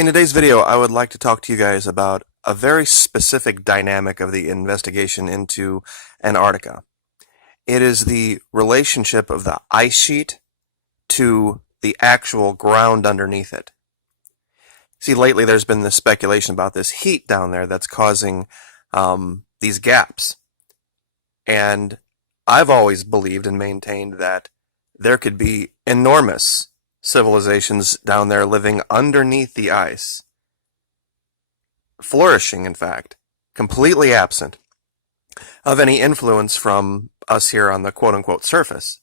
In today's video, I would like to talk to you guys about a very specific dynamic of the investigation into Antarctica. It is the relationship of the ice sheet to the actual ground underneath it. See, lately there's been this speculation about this heat down there that's causing these gaps. And I've always believed and maintained that there could be enormous civilizations down there living underneath the ice, flourishing, in fact, completely absent of any influence from us here on the quote-unquote surface.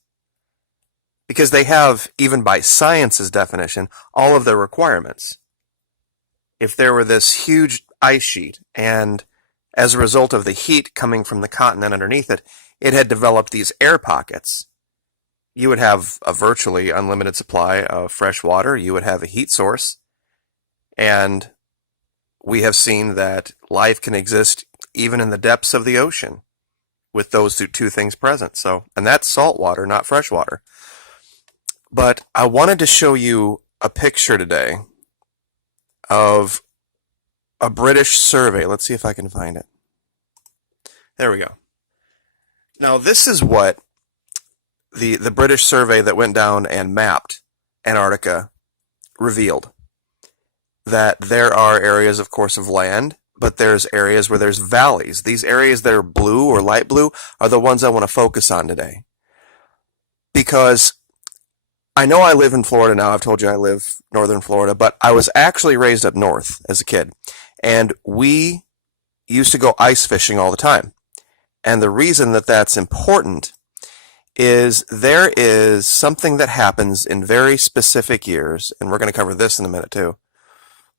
Because they have, even by science's definition, all of their requirements. If there were this huge ice sheet, and as a result of the heat coming from the continent underneath it, it had developed these air pockets, you would have a virtually unlimited supply of fresh water, you would have a heat source, and we have seen that life can exist even in the depths of the ocean with those two things present. And that's salt water, not fresh water. But I wanted to show you a picture today of a British survey. Let's see if I can find it. There we go. Now this is what the British survey that went down and mapped Antarctica revealed. That there are areas, of course, of land, but there's areas where there's valleys. These areas that are blue or light blue are the ones I want to focus on today. Because I know I live in Florida now. I've told you I live northern Florida, but I was actually raised up north as a kid. And we used to go ice fishing all the time. And the reason that that's important is there is something that happens in very specific years, and we're going to cover this in a minute too.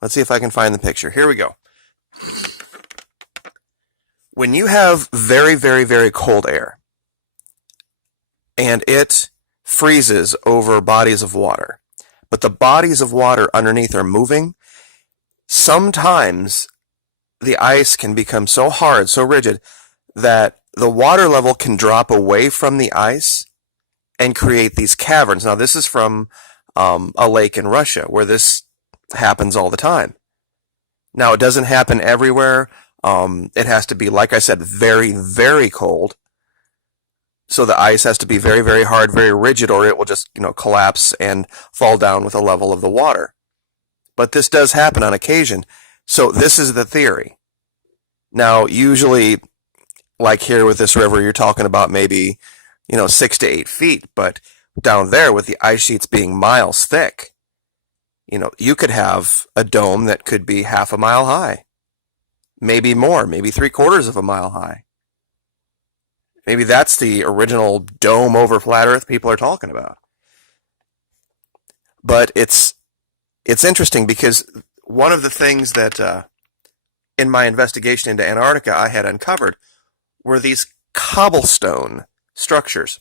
Let's see if I can find the picture. Here we go. When you have very, very, very cold air, and it freezes over bodies of water, but the bodies of water underneath are moving, sometimes the ice can become so hard, so rigid, that the water level can drop away from the ice and create these caverns. Now, this is from a lake in Russia where this happens all the time. Now, it doesn't happen everywhere. It has to be, like I said, very, very cold. So the ice has to be very, very hard, very rigid, or it will just, collapse and fall down with the level of the water. But this does happen on occasion. So this is the theory. Now, usually, like here with this river, you're talking about maybe, 6 to 8 feet. But down there with the ice sheets being miles thick, you could have a dome that could be half a mile high. Maybe more, maybe 3/4 of a mile high. Maybe that's the original dome over flat Earth people are talking about. But it's interesting because one of the things that in my investigation into Antarctica I had uncovered were these cobblestone structures.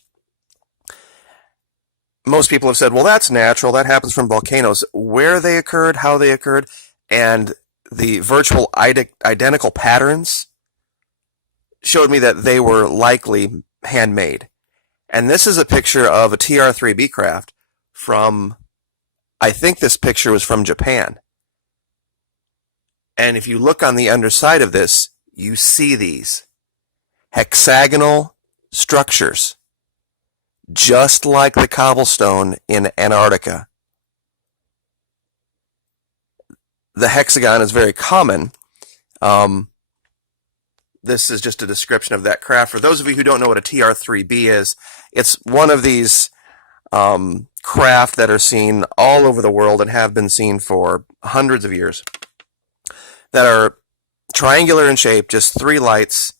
Most people have said, well, that's natural, that happens from volcanoes. Where they occurred, how they occurred, and the virtual identical patterns showed me that they were likely handmade. And this is a picture of a TR3B craft from, I think this picture was from Japan. And if you look on the underside of this, you see these hexagonal structures, just like the cobblestone in Antarctica. The hexagon is very common. This is just a description of that craft. For those of you who don't know what a TR3B is, it's one of these craft that are seen all over the world and have been seen for hundreds of years, that are triangular in shape, just 3 lights.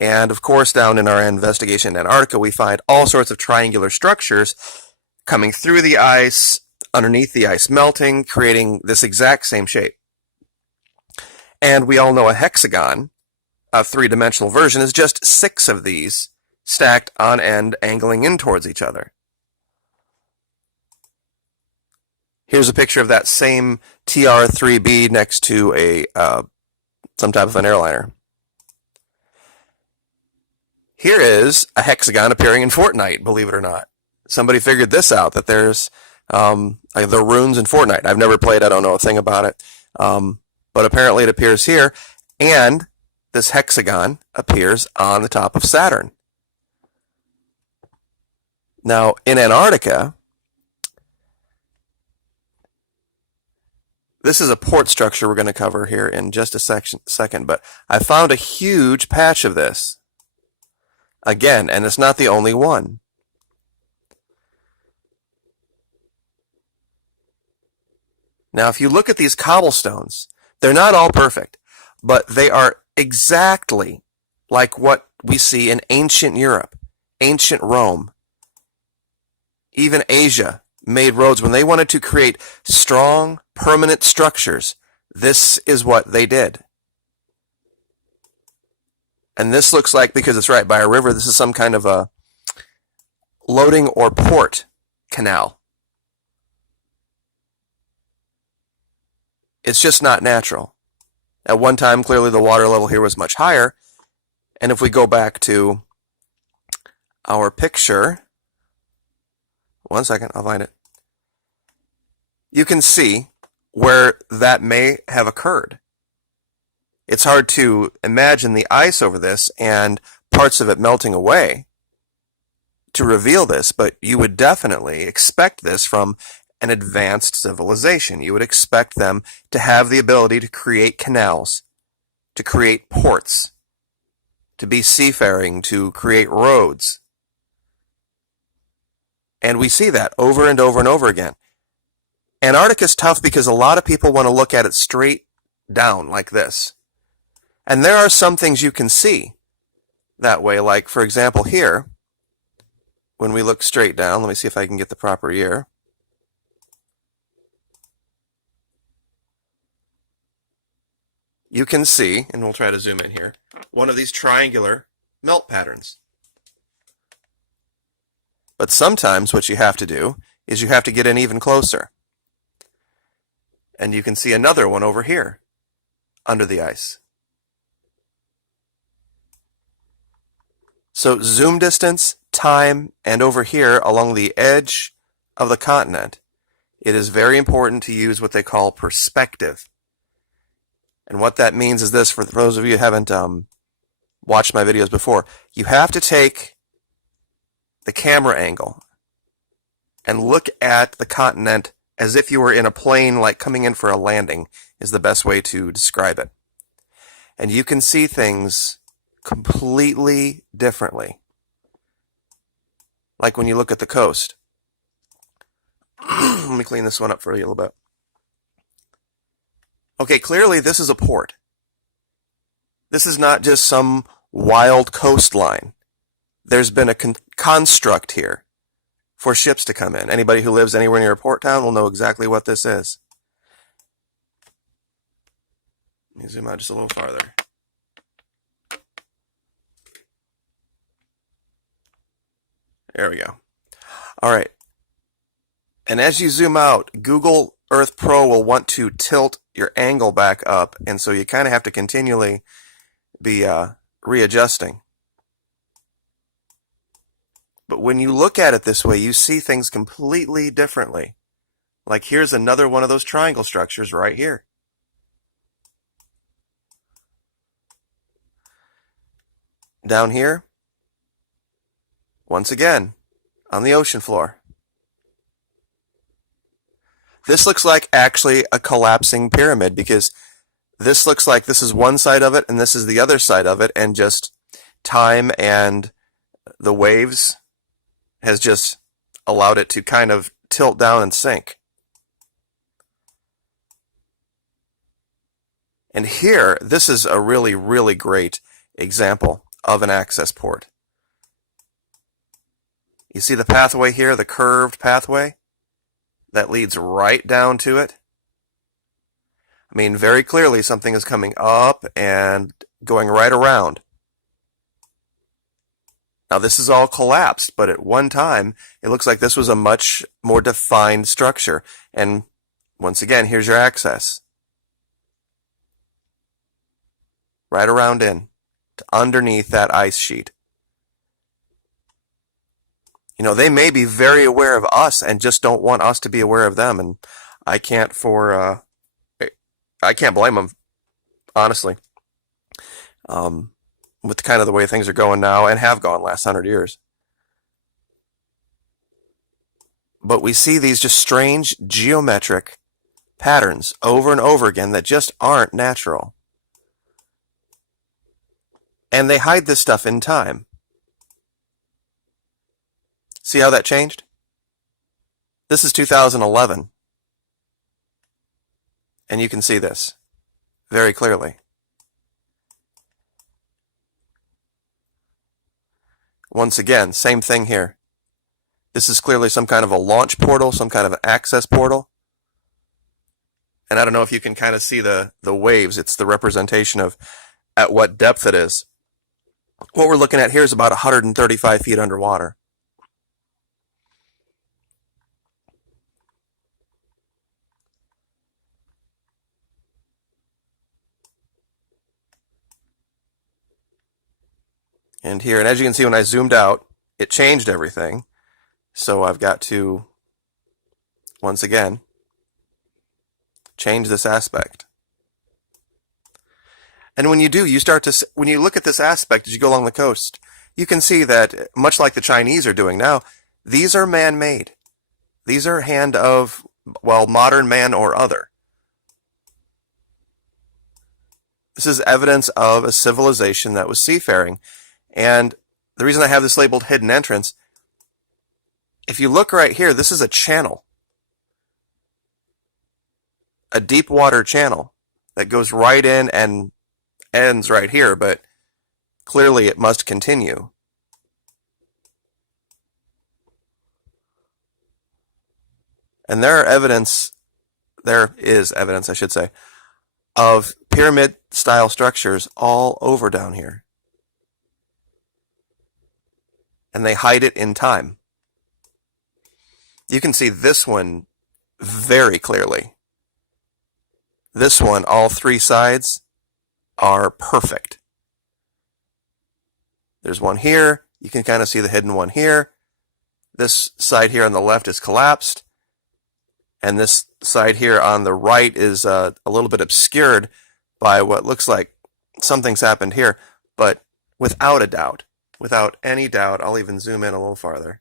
And of course, down in our investigation in Antarctica, we find all sorts of triangular structures coming through the ice, underneath the ice melting, creating this exact same shape. And we all know a hexagon, a 3-dimensional version, is just 6 of these stacked on end, angling in towards each other. Here's a picture of that same TR3B next to a some type of an airliner. Here is a hexagon appearing in Fortnite, believe it or not. Somebody figured this out, that there's the runes in Fortnite. I've never played, I don't know a thing about it. But apparently it appears here, and this hexagon appears on the top of Saturn. Now, in Antarctica, this is a port structure we're going to cover here in just a second, but I found a huge patch of this. Again, and it's not the only one. Now, if you look at these cobblestones, they're not all perfect, but they are exactly like what we see in ancient Europe, ancient Rome, even Asia made roads. When they wanted to create strong, permanent structures, this is what they did. And this looks like, because it's right by a river, this is some kind of a loading or port canal. It's just not natural. At one time, clearly the water level here was much higher. And if we go back to our picture, one second, I'll find it. You can see where that may have occurred. It's hard to imagine the ice over this and parts of it melting away to reveal this, but you would definitely expect this from an advanced civilization. You would expect them to have the ability to create canals, to create ports, to be seafaring, to create roads. And we see that over and over and over again. Antarctica's tough because a lot of people want to look at it straight down like this. And there are some things you can see that way, like, for example, here, when we look straight down, let me see if I can get the proper year. You can see, and we'll try to zoom in here, one of these triangular melt patterns. But sometimes what you have to do is you have to get in even closer. And you can see another one over here under the ice. So zoom distance, time, and over here along the edge of the continent, it is very important to use what they call perspective. And what that means is this, for those of you who haven't watched my videos before, you have to take the camera angle and look at the continent as if you were in a plane, like coming in for a landing, is the best way to describe it. And you can see things completely differently. Like when you look at the coast. Let me clean this one up for you a little bit. Okay, clearly this is a port. This is not just some wild coastline. There's been a construct here for ships to come in. Anybody who lives anywhere near a port town will know exactly what this is. Let me zoom out just a little farther. There we go. All right. And as you zoom out, Google Earth Pro will want to tilt your angle back up, and so you kind of have to continually be readjusting. But when you look at it this way, you see things completely differently. Like here's another one of those triangle structures right here. Down here, once again, on the ocean floor. This looks like actually a collapsing pyramid, because this looks like this is one side of it and this is the other side of it, and just time and the waves has just allowed it to kind of tilt down and sink. And here, this is a really, really great example of an access port. You see the pathway here, the curved pathway that leads right down to it? I mean, very clearly something is coming up and going right around. Now this is all collapsed, but at one time it looks like this was a much more defined structure. And once again, here's your access. Right around in, to underneath that ice sheet. You know, they may be very aware of us and just don't want us to be aware of them. And I can't for I can't blame them, honestly, with kind of the way things are going now and have gone last 100 years. But we see these just strange geometric patterns over and over again that just aren't natural. And they hide this stuff in time. See how that changed? This is 2011. And you can see this very clearly. Once again, same thing here. This is clearly some kind of a launch portal, some kind of an access portal. And I don't know if you can kind of see the waves. It's the representation of at what depth it is. What we're looking at here is about 135 feet underwater. And here, and as you can see, when I zoomed out, it changed everything. So I've got to, once again, change this aspect. And when you do, you start to, when you look at this aspect as you go along the coast, you can see that, much like the Chinese are doing now, these are man-made. These are hand of, well, modern man or other. This is evidence of a civilization that was seafaring. And the reason I have this labeled hidden entrance, if you look right here, this is a channel. A deep water channel that goes right in and ends right here, but clearly it must continue. And there is evidence, I should say, of pyramid-style structures all over down here. And they hide it in time. You can see this one very clearly. This one, all three sides are perfect. There's one here. You can kind of see the hidden one here. This side here on the left is collapsed. And this side here on the right is a little bit obscured by what looks like something's happened here. But without a doubt, without any doubt, I'll even zoom in a little farther.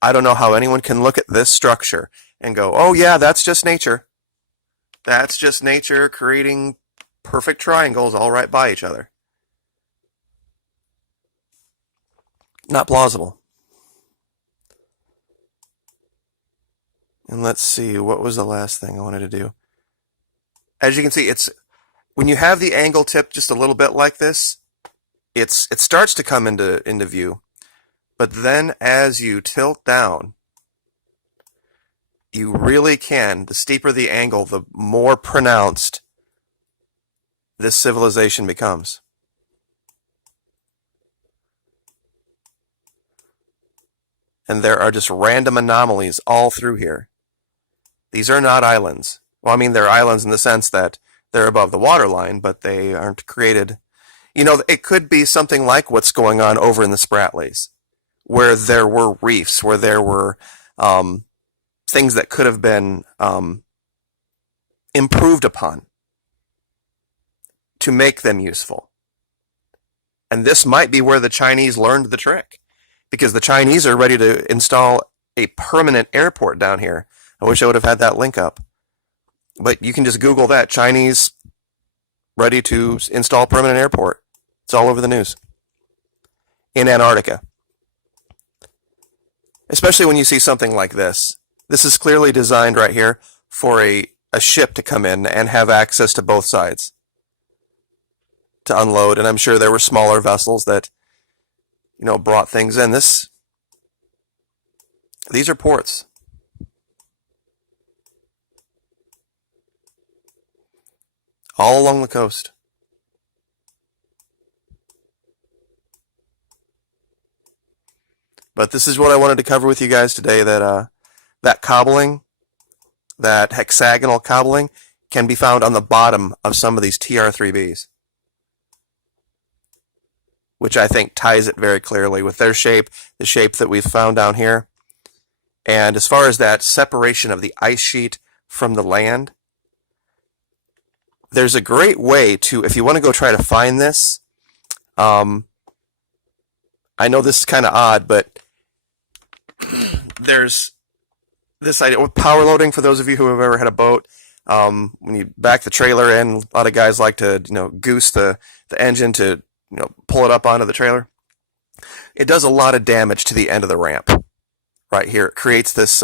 I don't know how anyone can look at this structure and go, oh yeah, that's just nature. That's just nature creating perfect triangles all right by each other. Not plausible. And let's see, what was the last thing I wanted to do? As you can see, it's when you have the angle tip just a little bit like this, it starts to come into view. But then as you tilt down, you really can, the steeper the angle, the more pronounced this civilization becomes. And there are just random anomalies all through here. These are not islands. Well, I mean, they're islands in the sense that they're above the waterline, but they aren't created. You know, it could be something like what's going on over in the Spratlys, where there were reefs, where there were things that could have been improved upon to make them useful. And this might be where the Chinese learned the trick, because the Chinese are ready to install a permanent airport down here. I wish I would have had that link up. But you can just Google that, Chinese ready to install permanent airport. It's all over the news. In Antarctica. Especially when you see something like this. This is clearly designed right here for a ship to come in and have access to both sides to unload. And I'm sure there were smaller vessels that, you know, brought things in. These are ports. All along the coast. But this is what I wanted to cover with you guys today, that that cobbling, that hexagonal cobbling, can be found on the bottom of some of these TR3Bs, which I think ties it very clearly with their shape, the shape that we've found down here. And as far as that separation of the ice sheet from the land, there's a great way to, if you want to go try to find this, I know this is kind of odd, but there's this idea with power loading. For those of you who have ever had a boat, when you back the trailer in, a lot of guys like to, goose the engine to, pull it up onto the trailer. It does a lot of damage to the end of the ramp right here. It creates this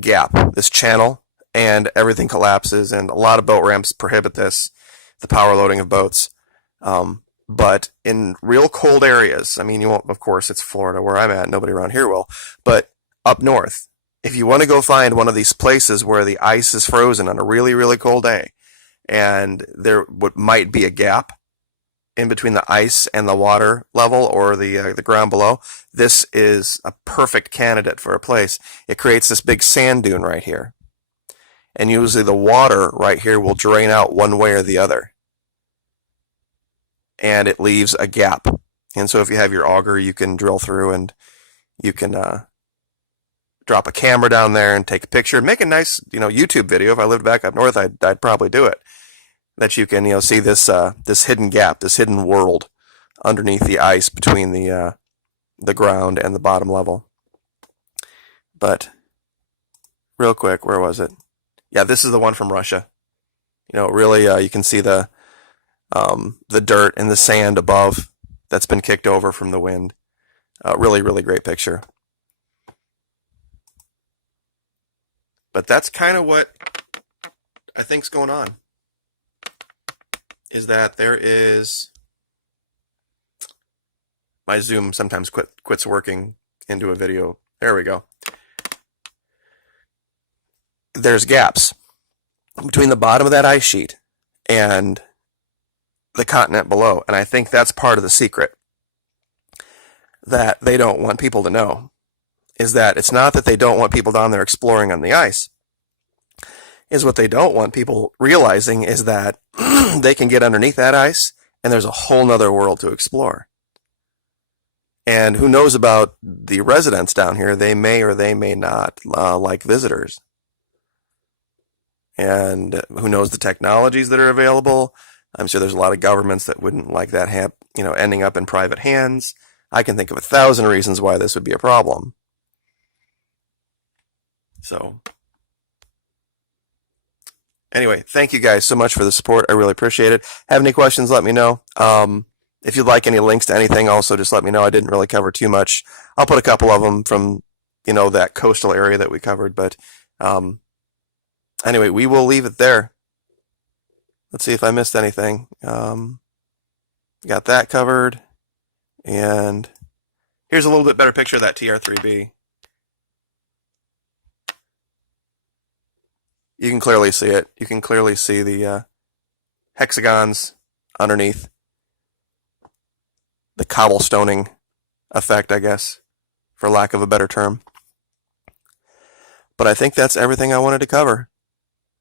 gap, this channel, and everything collapses, and a lot of boat ramps prohibit this, the power loading of boats. But in real cold areas, I mean, you won't, of course, it's Florida where I'm at, nobody around here will, but up north, if you want to go find one of these places where the ice is frozen on a really, really cold day, and there might be a gap in between the ice and the water level or the ground below, this is a perfect candidate for a place. It creates this big sand dune right here. And usually the water right here will drain out one way or the other. And it leaves a gap. And so if you have your auger, you can drill through and you can drop a camera down there and take a picture and make a nice, YouTube video. If I lived back up north, I'd probably do it. That you can, see this this hidden gap, this hidden world underneath the ice between the ground and the bottom level. But real quick, where was it? Yeah, this is the one from Russia. Really, you can see the dirt and the sand above that's been kicked over from the wind. Really, really great picture. But that's kind of what I think's going on. Is that there is, my Zoom sometimes quits working into a video. There we go. There's gaps between the bottom of that ice sheet and the continent below. And I think that's part of the secret that they don't want people to know, is that it's not that they don't want people down there exploring on the ice. Is what they don't want people realizing is that they can get underneath that ice and there's a whole nother world to explore. And who knows about the residents down here? They may or they may not like visitors. And who knows the technologies that are available? I'm sure there's a lot of governments that wouldn't like that ending up in private hands. I can think of 1,000 reasons why this would be a problem. So anyway, thank you guys so much for the support. I really appreciate it. Have any questions, let me know. If you'd like any links to anything, also just let me know. I didn't really cover too much. I'll put a couple of them from, that coastal area that we covered. But anyway, we will leave it there. Let's see if I missed anything. Got that covered. And here's a little bit better picture of that TR3B. You can clearly see it. You can clearly see the hexagons underneath. The cobblestoning effect, I guess, for lack of a better term. But I think that's everything I wanted to cover.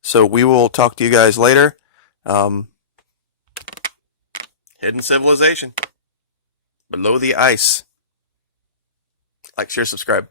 So we will talk to you guys later. Hidden civilization. Below the ice. Like, share, subscribe.